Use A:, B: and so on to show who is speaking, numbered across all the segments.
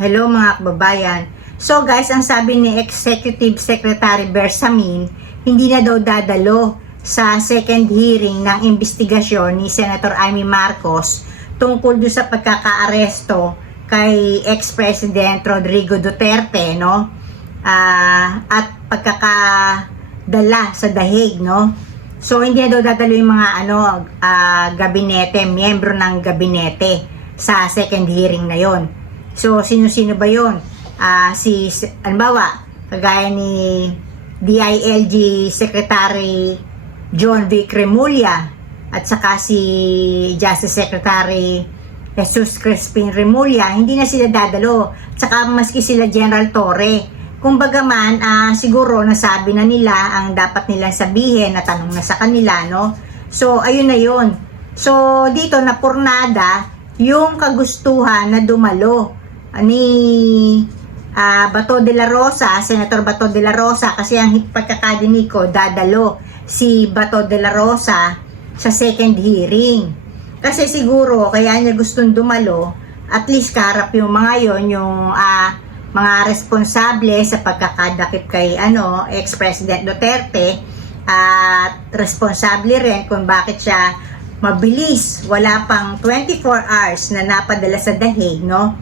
A: Hello mga kababayan. So guys, ang sabi ni Executive Secretary Bersamin, hindi na daw dadalo sa second hearing ng investigasyon ni Senator Amy Marcos tungkol do sa pagkakaaresto kay ex-president Rodrigo Duterte, no? Ah, at pagkakadala sa dahig, no? So hindi na daw dadalo yung mga ano ah, gabinete, miyembro ng gabinete sa second hearing na yon. So sino-sino ba yon? Ah, si halimbawa, kagaya ni DILG Secretary John Vic Remulla at saka si Justice Secretary Jesus Crispin Remulla, hindi na sila dadalo. At saka maski sila General Torre. Kumbaga man, ah, siguro nasabi na nila ang dapat nilang sabihin na tanong na sa kanila, no? So, ayun na yun. So, dito na purnada yung kagustuhan na dumalo ni ah, Bato de la Rosa, Senator Bato de la Rosa, kasi ang pagkakadinig ko, dadalo si Bato de la Rosa sa second hearing. Kasi siguro, kaya niya gustong dumalo, at least karap yung mga yon yung ah, mga responsable sa pagkakadakip kay ano, ex-president Duterte at responsable rin kung bakit siya mabilis, wala pang 24 hours na napadala sa dahig, no?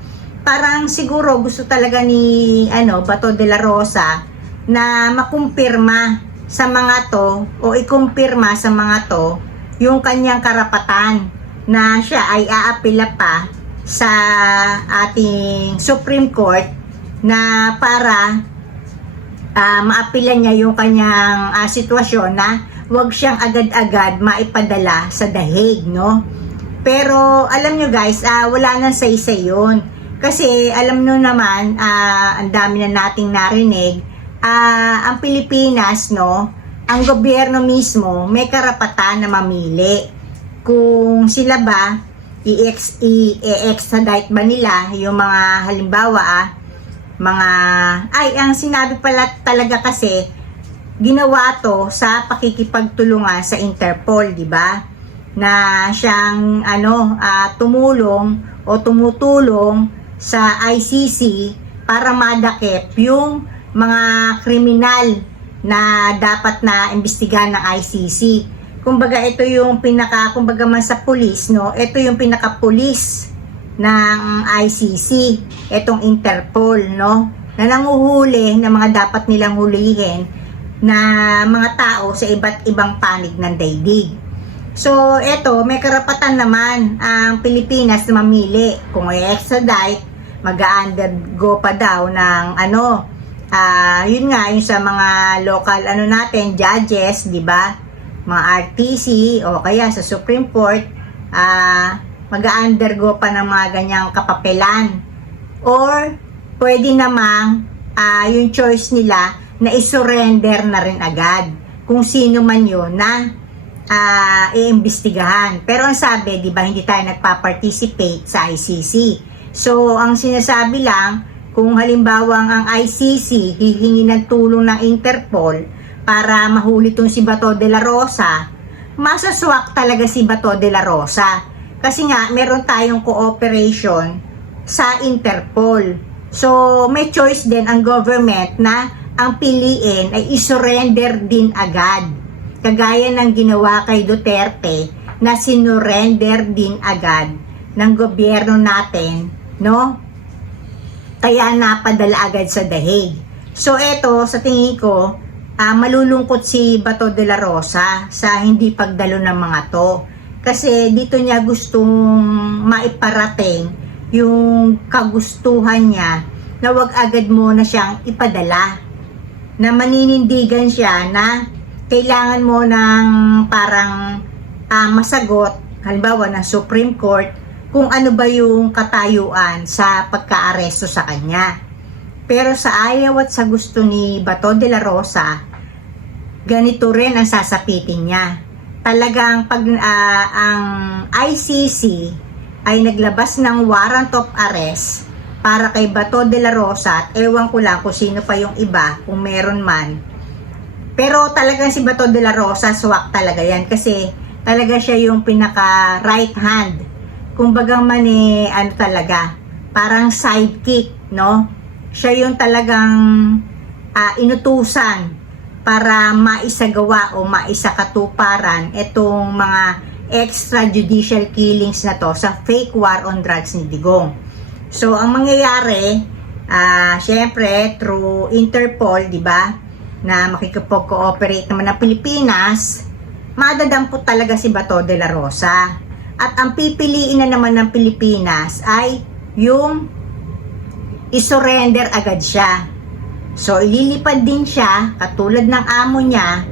A: Parang siguro gusto talaga ni ano, Bato de la Rosa na makumpirma sa mga to o ikumpirma sa mga to yung kanyang karapatan na siya ay aapila pa sa ating Supreme Court na para ah, maapila niya yung kanyang ah, sitwasyon na wag siyang agad-agad maipadala sa dahig, no? Pero alam nyo guys, ah, wala nang say-say yun. Kasi alam nyo naman, ah, ang dami na nating narinig, ah, ang Pilipinas, no, ang gobyerno mismo may karapatan na mamili kung sila ba i-ex- i-extradite ba nila yung mga halimbawa ah, mga ay ang sinabi pala talaga kasi ginawa to sa pakikipagtulungan sa Interpol, di ba? Na siyang ano ah, tumulong o tumutulong sa ICC para madakip yung mga kriminal na dapat na imbestigahan ng ICC. Kumbaga ito yung pinaka kumbaga man sa pulis, no? Ito yung pinaka pulis ng ICC, itong Interpol, no? Na nanguhuli ng mga dapat nilang hulihin na mga tao sa iba't ibang panig ng daigdig. So, eto, may karapatan naman ang Pilipinas na mamili kung i-extradite, mag-undergo pa daw ng ano, ah yun nga, yung sa mga local ano natin, judges, di ba? Mga RTC o kaya sa Supreme Court, ah mag-undergo pa ng mga ganyang kapapelan. Or, pwede namang ah, yung choice nila na isurrender na rin agad kung sino man yun na ah, iimbestigahan. Pero ang sabi, di ba, hindi tayo nagpa-participate sa ICC. So, ang sinasabi lang, kung halimbawa ang ICC hihingi ng tulong ng Interpol para mahuli tong si Bato de la Rosa, masaswak talaga si Bato de la Rosa. Kasi nga, meron tayong cooperation sa Interpol. So, may choice din ang government na ang piliin ay isurrender din agad. Kagaya ng ginawa kay Duterte na sinurrender din agad ng gobyerno natin, no? Kaya napadala agad sa dahig. So, eto, sa tingin ko, ah, malulungkot si Bato de la Rosa sa hindi pagdalo ng mga to. Kasi dito niya gustong maiparating yung kagustuhan niya na wag agad mo na siyang ipadala. Na maninindigan siya na kailangan mo ng parang ah, masagot, halimbawa ng Supreme Court, kung ano ba yung katayuan sa pagkaaresto sa kanya. Pero sa ayaw at sa gusto ni Bato de la Rosa, ganito rin ang sasapitin niya. Talagang pag ah, ang ICC ay naglabas ng warrant of arrest para kay Bato de la Rosa at ewan ko lang kung sino pa yung iba, kung meron man. Pero talagang si Bato de la Rosa, swak talaga yan kasi talaga siya yung pinaka right hand. Kumbaga man eh, ano talaga, parang sidekick no? Siya yung talagang ah, inutusan para maisagawa o maisakatuparan itong mga extrajudicial killings na to sa fake war on drugs ni Digong. So, ang mangyayari, ah syempre, through Interpol, di ba, na makikipag-cooperate naman ng Pilipinas, madadampot talaga si Bato de la Rosa. At ang pipiliin na naman ng Pilipinas ay yung isurrender agad siya. So, ililipad din siya, katulad ng amo niya,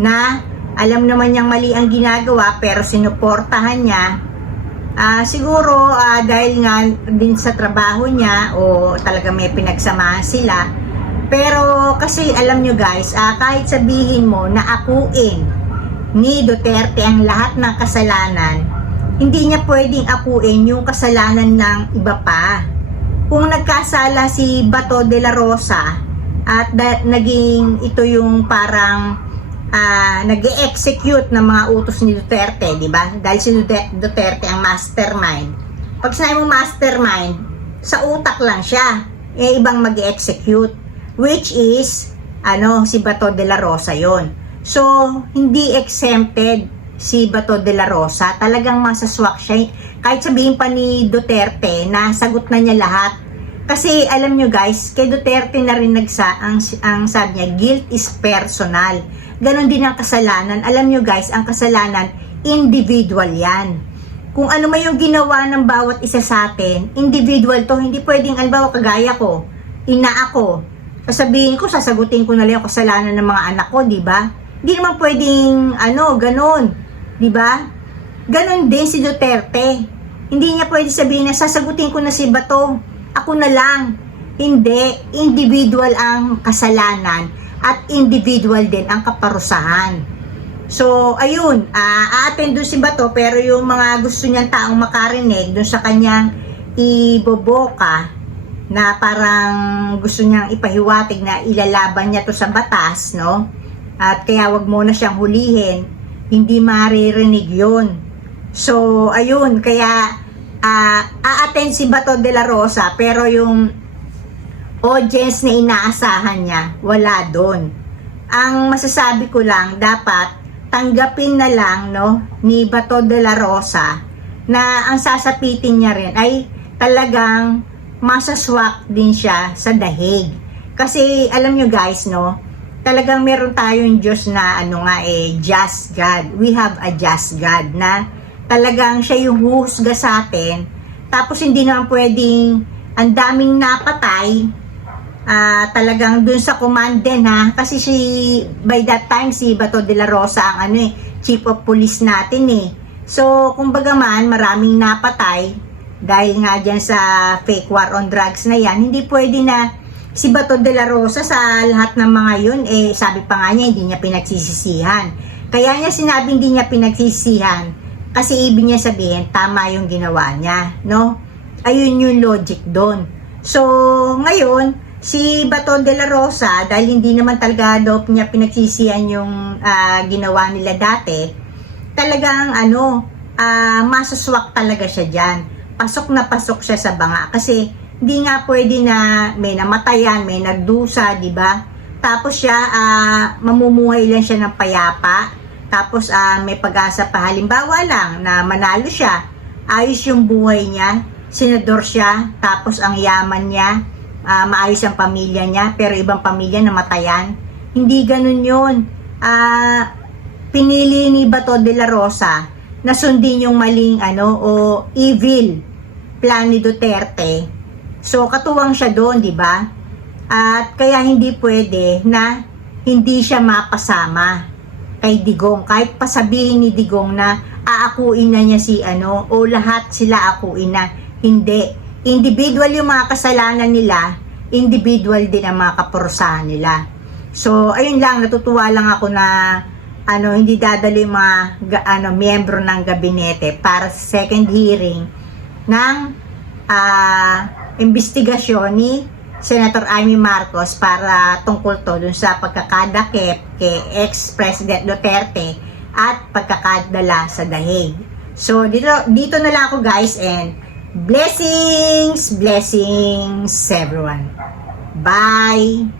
A: na alam naman niyang mali ang ginagawa, pero sinuportahan niya. Ah, siguro, ah, dahil nga din sa trabaho niya, o talaga may pinagsamahan sila, pero kasi alam nyo guys, ah, kahit sabihin mo na akuin ni Duterte ang lahat ng kasalanan, hindi niya pwedeng akuin yung kasalanan ng iba pa. Kung nagkasala si Bato de la Rosa at da- naging ito yung parang ah, nag-execute ng mga utos ni Duterte, di ba? Dahil si Dute- Duterte ang mastermind. Pag sinabi mo mastermind, sa utak lang siya. Eh, ibang mag-execute. Which is, ano, si Bato de la Rosa yon. So, hindi exempted si Bato de la Rosa. Talagang masaswak siya. Kahit sabihin pa ni Duterte na sagot na niya lahat. Kasi alam nyo guys, kay Duterte na rin nagsa, ang, ang sabi niya, guilt is personal. Ganon din ang kasalanan. Alam nyo guys, ang kasalanan, individual yan. Kung ano man yung ginawa ng bawat isa sa atin, individual to, hindi pwedeng, albawa kagaya ko, ina ako, sasabihin ko, sasagutin ko na lang yung kasalanan ng mga anak ko, di ba? Hindi naman pwedeng, ano, ganon, di ba? Ganon din si Duterte. Hindi niya pwede sabihin na sasagutin ko na si Bato, ako na lang. Hindi, individual ang kasalanan at individual din ang kaparusahan. So, ayun, uh, aaten doon si Bato pero yung mga gusto niyang taong makarinig doon sa kanyang iboboka na parang gusto niyang ipahiwatig na ilalaban niya to sa batas, no? At kaya wag mo na siyang hulihin, hindi maririnig yun. So, ayun, kaya uh, aaten si Bato de la Rosa pero yung audience na inaasahan niya, wala doon. Ang masasabi ko lang, dapat tanggapin na lang no, ni Bato de la Rosa na ang sasapitin niya rin ay talagang masaswak din siya sa dahig. Kasi alam nyo guys, no, talagang meron tayong Diyos na ano nga eh, just God. We have a just God na talagang siya yung huhusga sa atin. Tapos hindi naman pwedeng ang daming napatay, ah talagang dun sa command din ha kasi si by that time si Bato de la Rosa ang ano eh chief of police natin eh so kumbaga man maraming napatay dahil nga dyan sa fake war on drugs na yan hindi pwede na si Bato de la Rosa sa lahat ng mga yun eh sabi pa nga niya hindi niya pinagsisisihan kaya niya sinabi hindi niya pinagsisisihan kasi ibig niya sabihin tama yung ginawa niya no ayun yung logic doon so ngayon si Bato de la Rosa, dahil hindi naman talaga daw niya pinagsisihan yung ah, ginawa nila dati, talagang ano, ah, masuswak talaga siya dyan. Pasok na pasok siya sa banga. Kasi hindi nga pwede na may namatayan, may nagdusa, di ba? Tapos siya, ah, mamumuhay lang siya ng payapa. Tapos ah, may pag-asa pa halimbawa lang na manalo siya. Ayos yung buhay niya. Senador siya. Tapos ang yaman niya ah, maayos ang pamilya niya, pero ibang pamilya namatayan. Hindi ganun yun. Ah, pinili ni Bato de la Rosa na sundin yung maling ano o evil plan ni Duterte. So katuwang siya doon, di ba? At kaya hindi pwede na hindi siya mapasama kay Digong. Kahit pasabihin ni Digong na aakuin na niya si ano o lahat sila akuin na. Hindi individual yung mga kasalanan nila, individual din ang mga kapurusahan nila. So, ayun lang, natutuwa lang ako na ano, hindi dadali mga ga, ano, miyembro ng gabinete para sa second hearing ng ah, investigasyon ni Senator Amy Marcos para tungkol to dun sa pagkakadakip kay ex-President Duterte at pagkakadala sa dahig. So, dito, dito na lang ako guys and Blessings, blessings everyone. Bye.